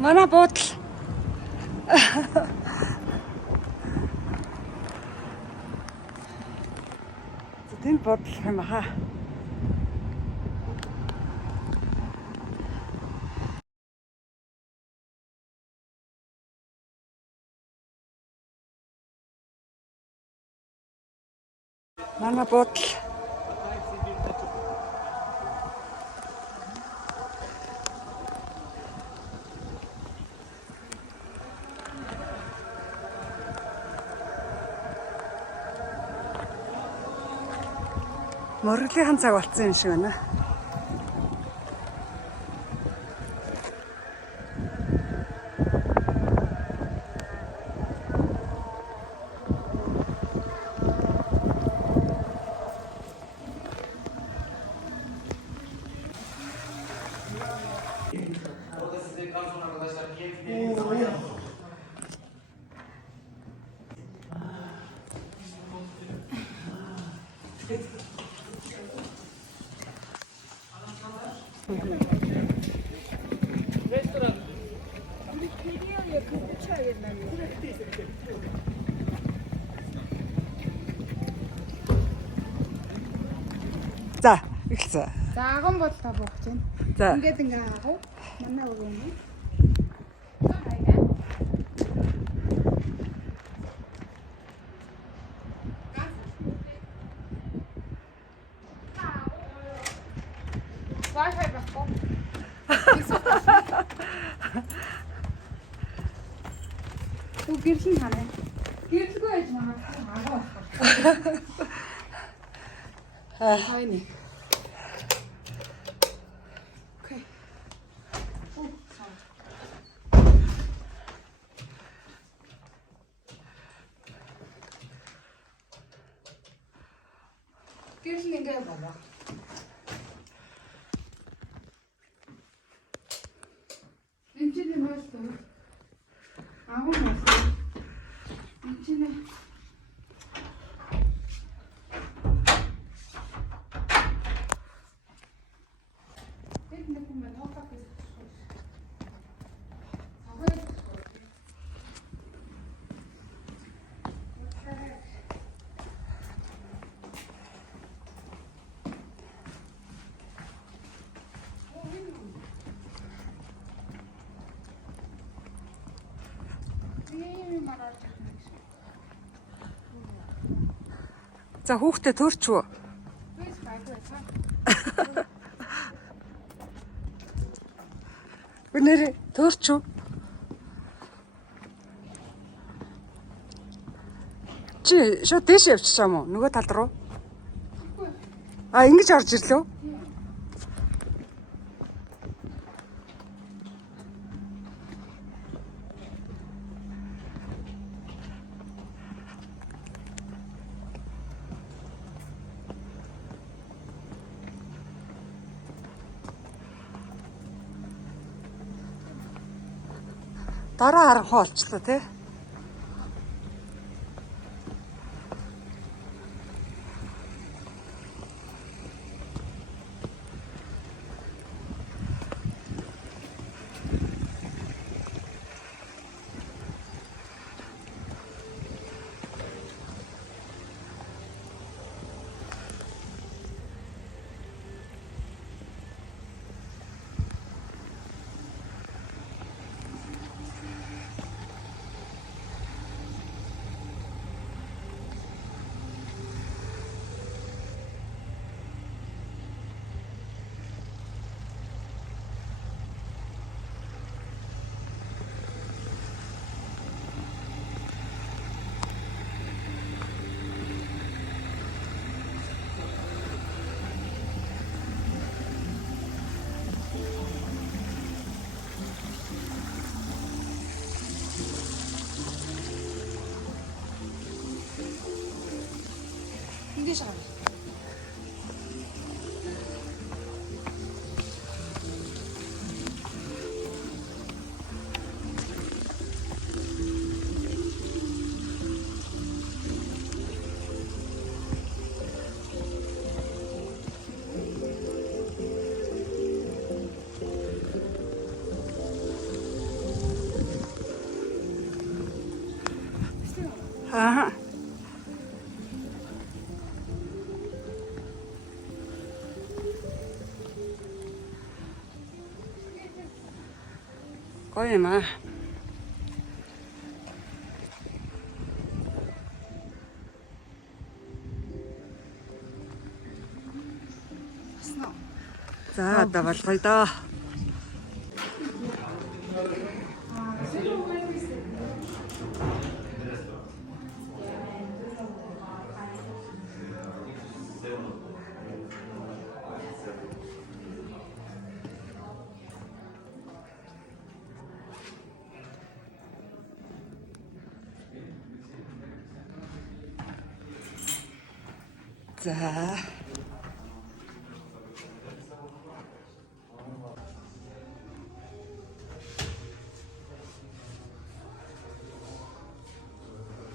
Манай буудал. Тэнд буудал юм хаа. Манай буудал. Морглын цаг болцсон юм шиг байна. Restoran. За, эхэлсэн. За аган бол та буух чинь. За. Ингээд ингээ агав. Манай өгөө юм. Wi-Fi байхгүй. Уу гэрхэн хараа. Гэрлгүй байж магадгүй агав болох. Хайны. Окей. Гэрхэн ингээ болоо. Энэний мөртөө. Агуу мөрт. Энэний За хүүхдээ төрчвөө. Өнөр төрчвөө. Чи шууд дээш явчихсан юм уу? Нөгөө тал руу? А ингэж орж ирлээ. Дараа харанхуй олчлоо тий. Ингэж байгаа. Аа. Гоё юм аа. За одоо болгоё доо. За.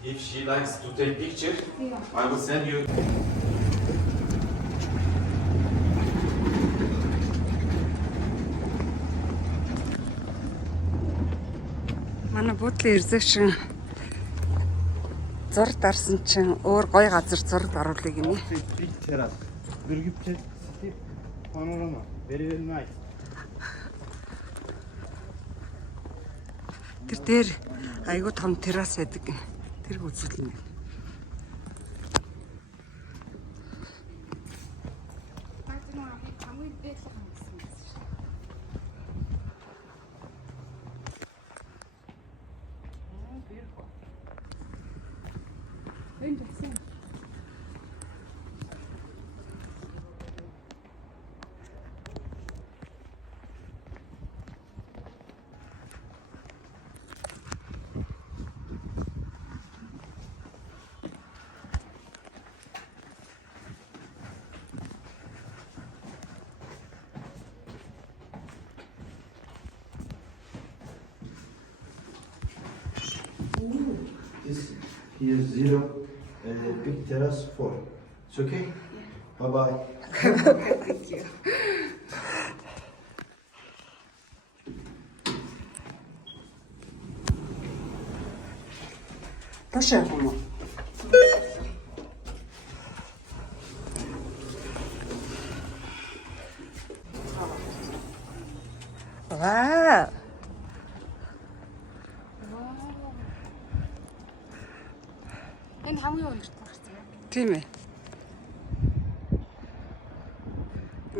If she likes to take picture, I will send you. Манай буудлын эрзэгшин зураг дарсан чинь өөр гоё газар зураг даруулъя гинэ. Big terrace. Birgit City panorama. Very very nice. Тэр дээр айгуу том террас байдаг. Тэр үзүүлнэ. хамгийн дээдлэг хангасан байсан шүү. Beautiful. Энд гэсэн. This here zero, big terrace 4. It's okay? Bye bye. Thank you. Тоош явах юм уу? Вау. Энэ хамгийн өндөрт гарсан юм. Тийм ээ.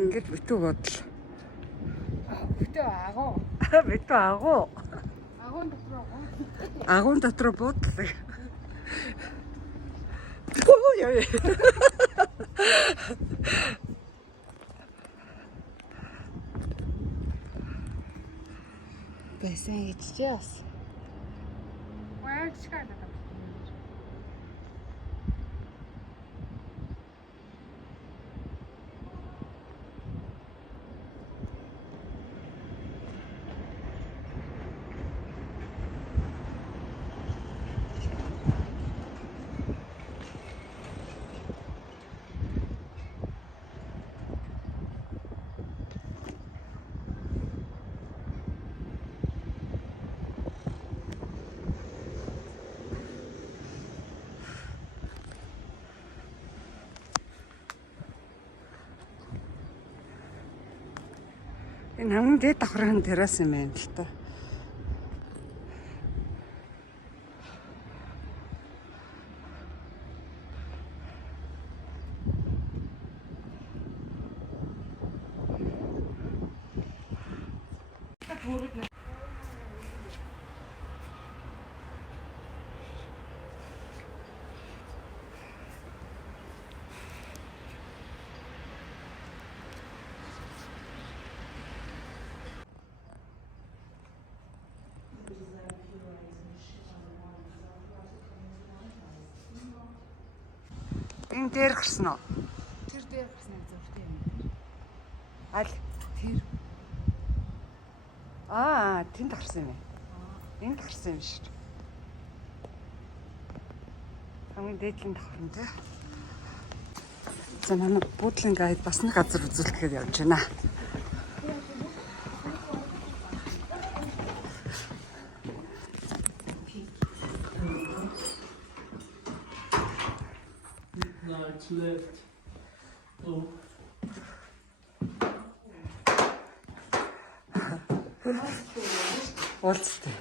Ингээд битүү бодол. Бүтээ агуу. Битүү агуу. Агуун дотор агуу. Агуун дотор буудлаа. Оо яа. Байсан иччихээс. Waar schaar dat? Энэ хамгийн дээд давхрын террас юм байна л та. Энэ дээр гарсан уу? Тэр дээр гарсан зуртай юм. Аль Тэр. тэнд гарсан юм. Энд гарсан юм шүү. Хамгийн дээдлийн давхрын тэ. За манай буудлын гайд бас нэг газар үзүүлэхээр явж байна. left. Oh. Уулзтай.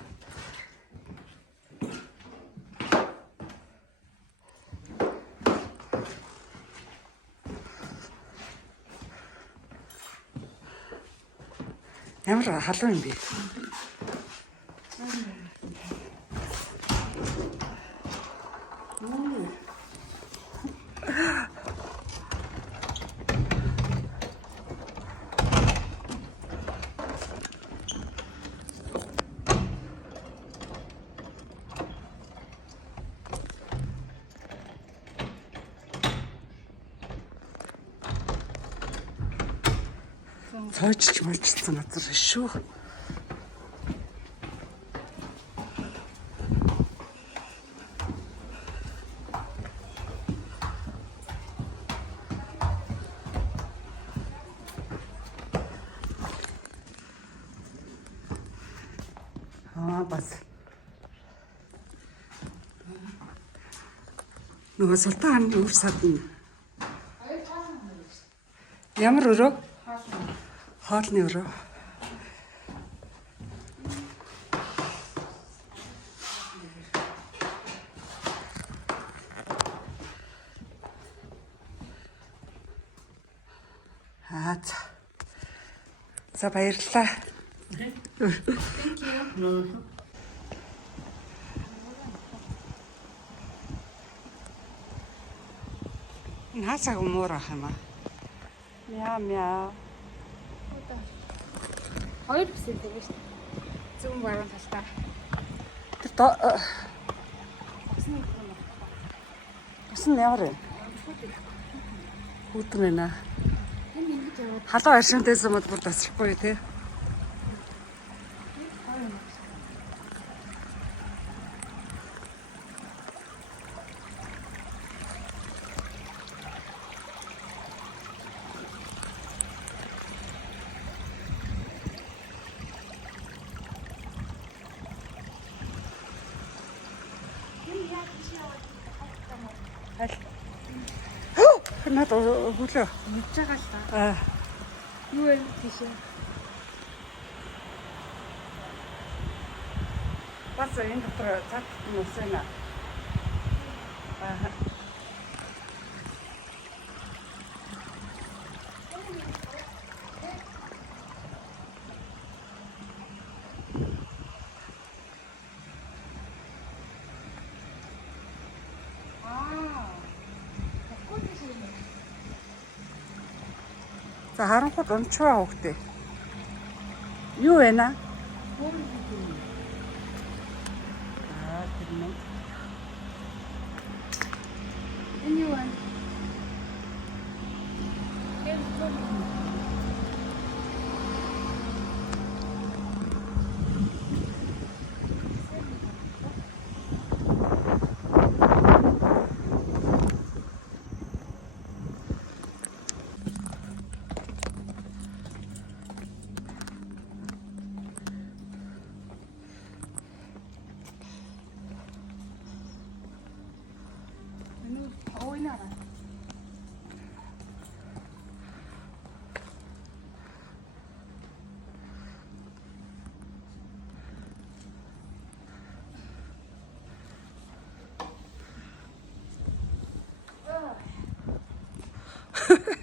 Ямар халуун юм бэ? Цоочилж мэлчилсэн газар шүү. Бас нөгөө Султан хааны өвөр садна. Ямар өрөө? Хоолны өрөө. За баярлалаа. Thank you. Энэ хаасаг өмөр ах юм аа. Мяа мяа. Хоёр бисээ тэгээ шүү дээ. Зүүн баруун талдаа. Тэр Усан ямар вэ? Хүүтэн байна. Энэ ингэж яваад Халуун аршинтайсан мод бүр тасрахгүй тий. Наад хөлөө. мэдж байгаа л та. Юу вэ тийшээ? Бас энэ дотор цаг нүсэнэ. За харанхууд унчваа хөөхтэй. Юу вэ наа? Тэр нь. Энэ юу вэ?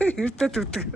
Ирдэд үдэг.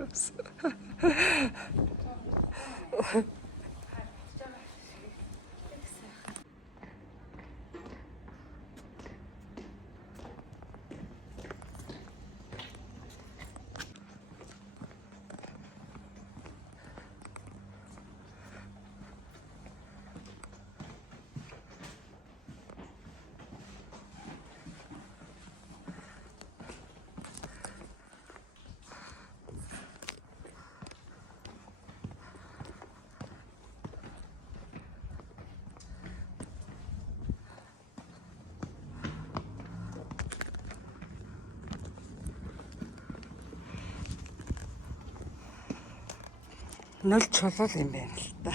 Нөл чулуул юм байна л да.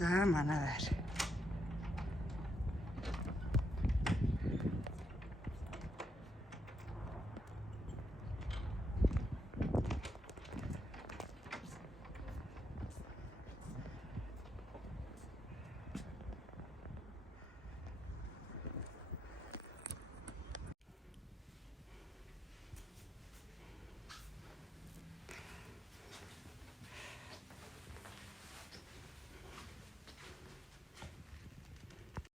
За манай байр.